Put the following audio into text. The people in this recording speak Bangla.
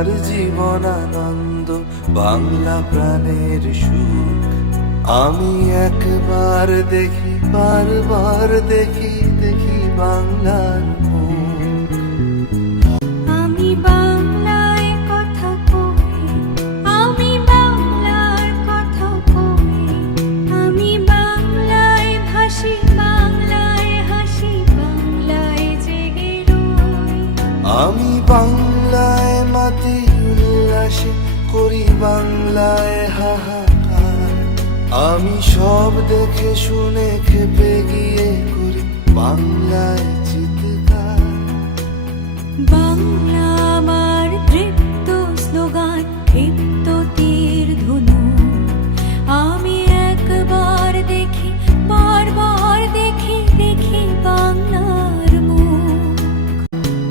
আমার জীবন আনন্দ বাংলা প্রাণের সুখ। আমি একবার দেখি বারবার দেখি দেখি বাংলার আমি বাংলায় কথা কই আমি বাংলার কথা কই। আমি বাংলায় ভাসি বাংলায় হাসি বাংলায় জেগে রই। আমি বাংলায় মাতি উল্লাসে করি বাংলায় হাহাকার। আমি সব দেখে শুনে খেপে গিয়ে করি বাংলায়।